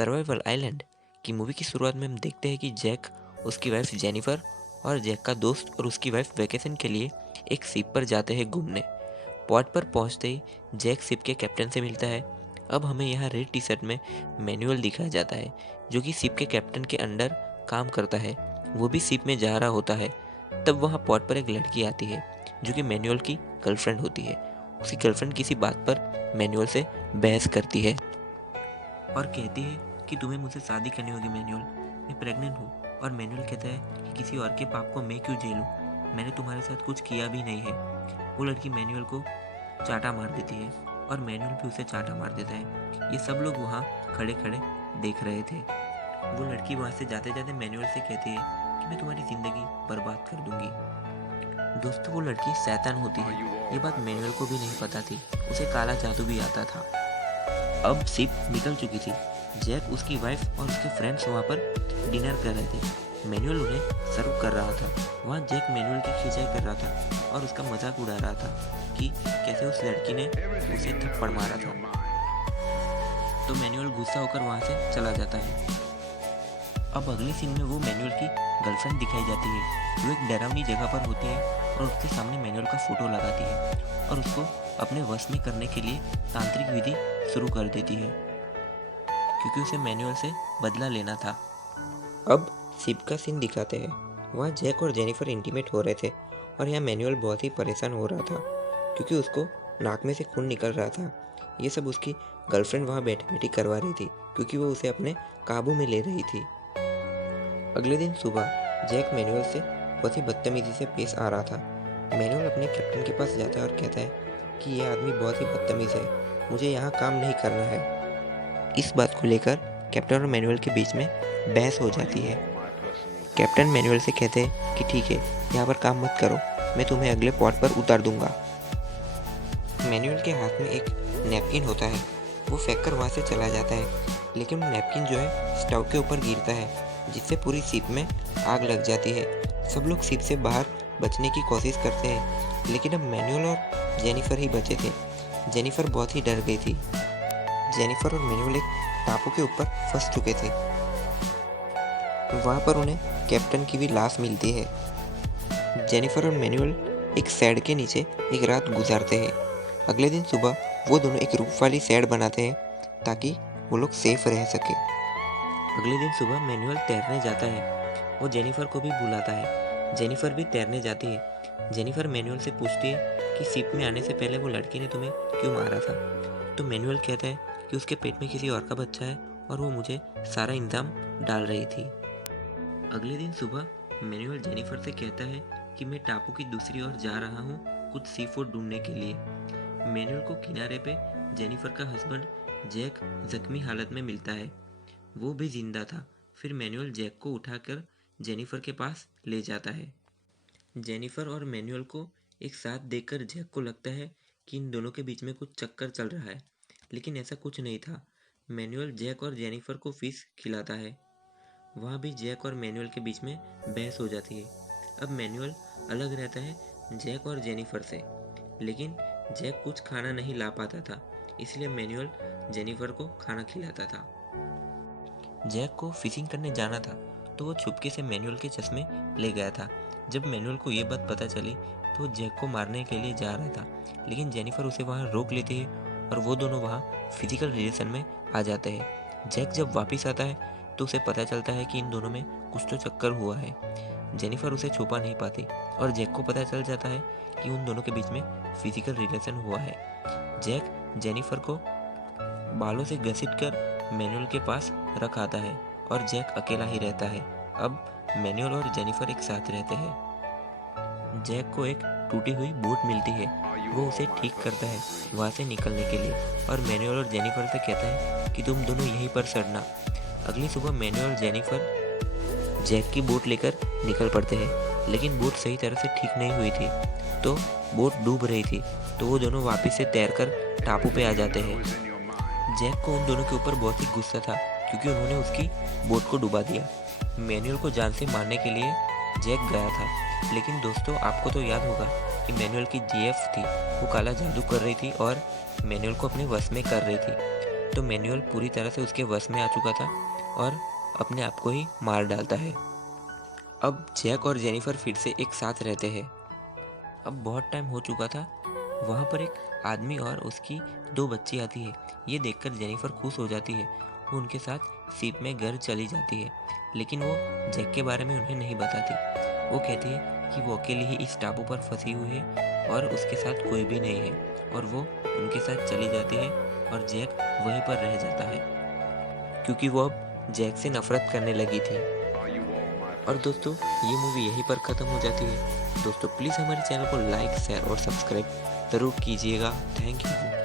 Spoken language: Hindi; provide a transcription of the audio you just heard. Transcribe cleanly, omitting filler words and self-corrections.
सर्वाइवल आइलैंड की मूवी की शुरुआत में हम देखते हैं कि जैक, उसकी वाइफ जेनिफर और जैक का दोस्त और उसकी वाइफ वेकेशन के लिए एक शिप पर जाते हैं घूमने। पॉट पर पहुंचते ही जैक शिप के कैप्टन से मिलता है। अब हमें यहाँ रेड टी शर्ट में मैनुअल दिखाया जाता है, जो कि शिप के कैप्टन के अंडर काम करता है। वो भी शिप में जा रहा होता है। तब वहाँ पॉट पर एक लड़की आती है, जो कि मैनुअल की गर्लफ्रेंड होती है। उसकी गर्लफ्रेंड किसी बात पर मैनुअल से बहस करती है और कहती है कि तुम्हें मुझसे शादी करनी होगी मैनुअल, मैं प्रेग्नेंट हूँ। और मैनुअल कहता है कि किसी और के पाप को मैं क्यों झेलूं, मैंने तुम्हारे साथ कुछ किया भी नहीं है। वो लड़की मैनुअल को चाटा मार देती है और मैनुअल भी उसे चाटा मार देता है। ये सब लोग वहाँ खड़े खड़े देख रहे थे। वो लड़की वहाँ से जाते जाते मैनुअल से कहती है कि मैं तुम्हारी ज़िंदगी बर्बाद कर दूंगी। दोस्तों, वो लड़की शैतान होती है, ये बात मैनुअल को भी नहीं पता थी। उसे काला जादू भी आता था। अब शिप निकल चुकी थी। जैक, उसकी वाइफ और उसके फ्रेंड्स वहाँ पर डिनर कर रहे थे। मैनुअल उन्हें सर्व कर रहा था। वहाँ जैक मैनुअल की खिंचाई कर रहा था और उसका मजाक उड़ा रहा था कि कैसे उस लड़की ने उसे थप्पड़ मारा था। तो मैनुअल गुस्सा होकर वहाँ से चला जाता है। अब अगले सीन में वो मैनुअल की गर्लफ्रेंड दिखाई जाती है। वो एक डरावनी जगह पर होती है और उसके सामने मैनुअल का फोटो लगाती है और उसको अपने वश में करने के लिए तांत्रिक विधि शुरू कर देती है, क्योंकि उसे मैनुअल से बदला लेना था। अब शिप का सीन दिखाते हैं। वहाँ जैक और जेनिफर इंटीमेट हो रहे थे और यहाँ मैनुअल बहुत ही परेशान हो रहा था, क्योंकि उसको नाक में से खून निकल रहा था। ये सब उसकी गर्लफ्रेंड वहाँ बैठी बैठी करवा रही थी, क्योंकि वो उसे अपने काबू में ले रही थी। अगले दिन सुबह जैक मैनुअल से बहुत ही बदतमीजी से पेश आ रहा था। मैनुअल अपने कैप्टन के पास जाता है और कहता है कि यह आदमी बहुत ही बदतमीज है, मुझे यहाँ काम नहीं करना है। इस बात को लेकर कैप्टन और मैनुअल के बीच में बहस हो जाती है। कैप्टन मैनुअल से कहते हैं कि ठीक है, यहाँ पर काम मत करो, मैं तुम्हें अगले पॉट पर उतार दूंगा। मैनुअल के हाथ में एक नैपकिन होता है, वो फेंक कर वहाँ से चला जाता है, लेकिन नैपकिन जो है स्टोव के ऊपर गिरता है, जिससे पूरी शिप में आग लग जाती है। सब लोग शिप से बाहर बचने की कोशिश करते हैं, लेकिन अब मैनुअल और जेनिफर ही बचे थे। जेनिफर बहुत ही डर गई थी। जेनिफर और मैनुअल एक टापू के ऊपर फंस चुके थे। वहाँ पर उन्हें कैप्टन की भी लाश मिलती है। जेनिफर और मैनुअल एक शेड के नीचे एक रात गुजारते हैं। अगले दिन सुबह वो दोनों एक रूफ वाली शेड बनाते हैं, ताकि वो लोग सेफ रह सके। अगले दिन सुबह मैनुअल तैरने जाता है। वो जेनिफर को भी बुलाता है। जेनिफर भी तैरने जाती है। जेनिफर मैनुअल से पूछती है कि शिप में आने से पहले वो लड़की ने तुम्हें क्यों मारा था। तो मैनुअल कहता है कि उसके पेट में किसी और का बच्चा है और वो मुझे सारा इल्ज़ाम डाल रही थी। अगले दिन सुबह मैनुअल जेनिफर से कहता है कि मैं टापू की दूसरी ओर जा रहा हूँ कुछ सी फूड ढूंढने के लिए। मैनुअल को किनारे पे जेनिफर का हस्बैंड जैक जख्मी हालत में मिलता है। वो भी जिंदा था। फिर मैनुअल जैक को उठाकर जेनिफर के पास ले जाता है। जेनिफर और मैनुअल को एक साथ देखकर जैक को लगता है कि इन दोनों के बीच में कुछ चक्कर चल रहा है, लेकिन ऐसा कुछ नहीं था। मैनुअल जैक और जेनिफर को फिश खिलाता है। वहाँ भी जैक और मैनुअल के बीच में बहस हो जाती है। अब मैनुअल अलग रहता है जैक और जेनिफर से, लेकिन जैक कुछ खाना नहीं ला पाता था, इसलिए मैनुअल जेनिफर को खाना खिलाता था। जैक को फिशिंग करने जाना था, तो वो चुपके से मैनुअल के चश्मे ले गया था। जब मैनुअल को ये बात पता चली तो वो जैक को मारने के लिए जा रहा था, लेकिन जेनिफर उसे वहाँ रोक लेती है और वो दोनों वहाँ फिजिकल रिलेशन में आ जाते हैं। जैक जब वापस आता है तो उसे पता चलता है कि इन दोनों में कुछ तो चक्कर हुआ है। जेनिफर उसे छुपा नहीं पाती और जैक को पता चल जाता है कि उन दोनों के बीच में फिजिकल रिलेशन हुआ है। जैक जेनिफर को बालों से घसीटकर मैनुअल के पास रख आता है और जैक अकेला ही रहता है। अब मैनुअल और जेनिफर एक साथ रहते हैं। जैक को एक टूटी हुई बोट मिलती है, वो उसे ठीक करता है वहाँ से निकलने के लिए और मैनुअल और जेनिफर से कहता है कि तुम दोनों यहीं पर चढ़ना। अगली सुबह मैनुअल और जेनिफर जैक की बोट लेकर निकल पड़ते हैं, लेकिन बोट सही तरह से ठीक नहीं हुई थी, तो बोट डूब रही थी। तो वो दोनों वापस से तैरकर टापू पे आ जाते हैं। जैक को उन दोनों के ऊपर बहुत ही गुस्सा था, क्योंकि उन्होंने उसकी बोट को डुबा दिया। मैनुअल को जान से मारने के लिए जैक गया था, लेकिन दोस्तों आपको तो याद होगा कि मैनुअल की जीएफ थी, वो काला जादू कर रही थी और मैनुअल को अपने वश में कर रही थी। तो मैनुअल पूरी तरह से उसके वश में आ चुका था और अपने आप को ही मार डालता है। अब जैक और जेनिफर फिर से एक साथ रहते हैं। अब बहुत टाइम हो चुका था। वहाँ पर एक आदमी और उसकी 2 बच्ची आती है। ये देखकर जेनिफर खुश हो जाती है। वो उनके साथ शिप में घर चली जाती है, लेकिन वो जैक के बारे में उन्हें नहीं बताती। वो कहती है कि वो अकेली ही इस टापू पर फंसी हुई है और उसके साथ कोई भी नहीं है, और वो उनके साथ चली जाती है और जैक वहीं पर रह जाता है, क्योंकि वो अब जैक से नफरत करने लगी थी। और दोस्तों, ये मूवी यहीं पर ख़त्म हो जाती है। दोस्तों, प्लीज़ हमारे चैनल को लाइक, शेयर और सब्सक्राइब ज़रूर कीजिएगा। Thank you.